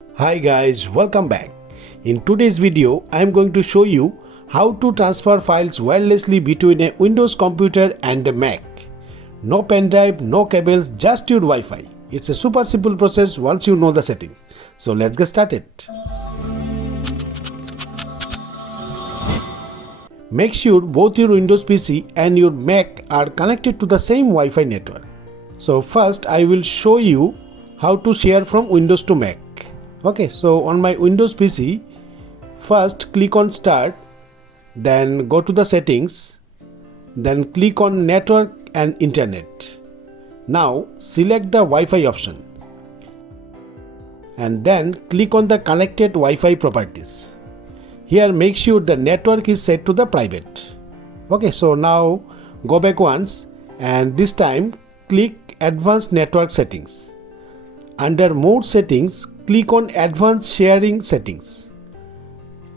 Hi guys, welcome back. In today's video, I am going to show you how to transfer files wirelessly between a Windows computer and a Mac. No pen drive, no cables, just your Wi-Fi. It's a super simple process once you know the setting. So let's get started. Make sure both your Windows PC and your Mac are connected to the same Wi-Fi network. So first I will show you how to share from Windows to Mac. Okay, so on my Windows PC, first click on Start, then go to the settings, then click on Network and Internet. Now select the Wi-Fi option and then click on the Connected Wi-Fi properties. Here make sure the network is set to the private. Okay, so now go back once and this time click Advanced Network Settings. Under More Settings, click on Advanced Sharing Settings.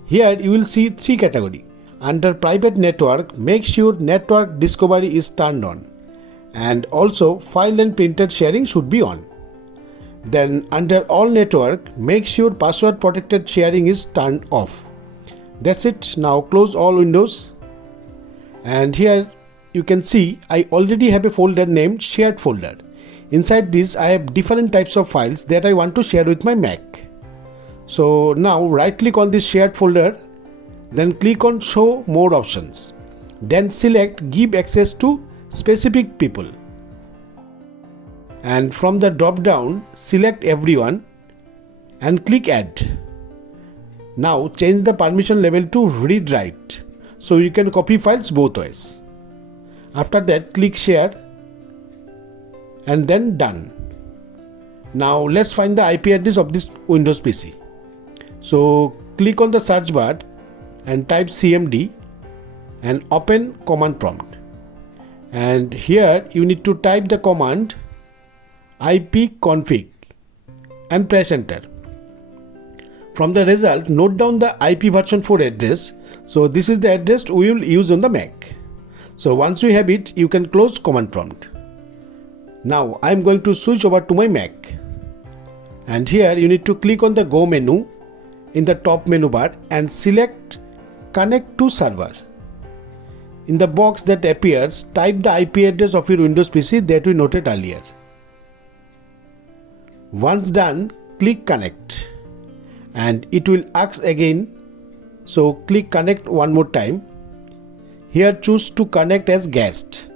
Here you will see three categories. Under Private Network, make sure Network Discovery is turned on. And also File and Printer Sharing should be on. Then under All Network, make sure Password Protected Sharing is turned off. That's it. Now close all windows. And here you can see I already have a folder named Shared Folder. Inside this I have different types of files that I want to share with my Mac. So now right click on this shared folder, then click on Show More Options. Then select Give Access to Specific People. And from the drop down, select Everyone and click Add. Now change the permission level to Read Write so you can copy files both ways. After that, click Share and then Done. Now let's find the IP address of this Windows PC. So click on the search bar and type CMD and open command prompt. And here you need to type the command ipconfig and press enter. From the result, note down the IP version 4 address. So this is the address we will use on the Mac. So once you have it, you can close command prompt. Now I am going to switch over to my Mac. And here you need to click on the Go menu in the top menu bar and select Connect to Server. In the box that appears, type the IP address of your Windows PC that we noted earlier. Once done, click Connect. And it will ask again, so click Connect one more time. Here choose to connect as guest,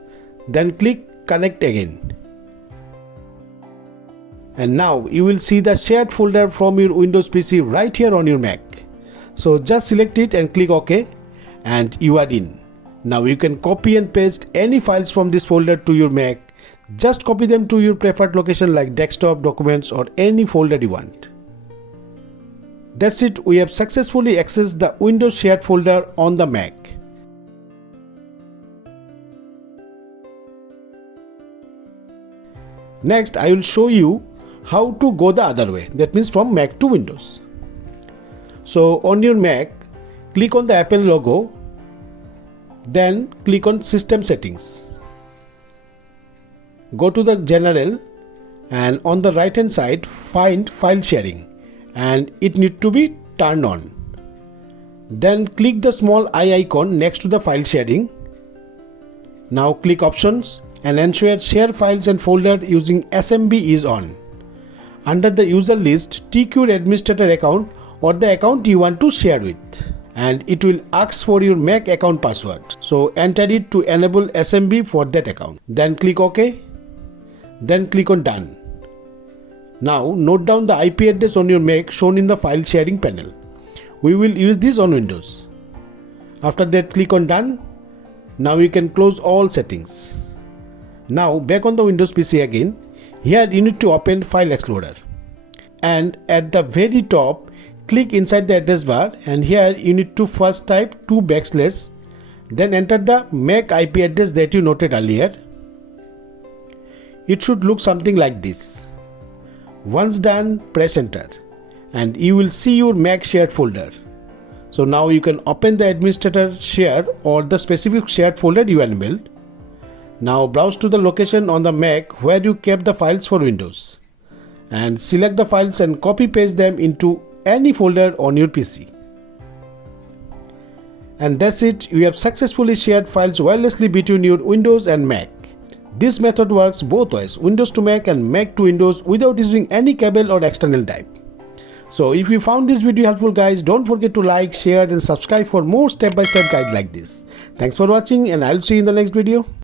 then click Connect again. And now you will see the shared folder from your Windows PC right here on your Mac. So just select it and click OK and you are in. Now you can copy and paste any files from this folder to your Mac. Just copy them to your preferred location like desktop, documents or any folder you want. That's it, we have successfully accessed the Windows shared folder on the Mac. Next, I will show you how to go the other way, that means from Mac to Windows. So on your Mac, click on the Apple logo, then click on System Settings. Go to the General and on the right hand side, find File Sharing. And it needs to be turned on. Then click the small eye icon next to the file sharing. Now click Options and ensure Share Files and Folder using SMB is on. Under the user list, tick your administrator account or the account you want to share with. And it will ask for your Mac account password. So enter it to enable SMB for that account. Then click OK. Then click on Done. Now note down the IP address on your Mac shown in the file sharing panel. We will use this on Windows. After that, click on Done. Now you can close all settings. Now back on the Windows PC again. Here you need to open File Explorer. And at the very top, click inside the address bar and here you need to first type 2 \, then enter the Mac IP address that you noted earlier. It should look something like this. Once done, press enter and you will see your Mac shared folder. So now you can open the administrator share or the specific shared folder you enabled. Now browse to the location on the Mac where you kept the files for Windows. and select the files and copy paste them into any folder on your PC. And that's it, you have successfully shared files wirelessly between your Windows and Mac. This method works both ways, Windows to Mac and Mac to Windows, without using any cable or external drive. So if you found this video helpful guys, don't forget to like, share and subscribe for more step-by-step guide like this. Thanks for watching and I'll see you in the next video.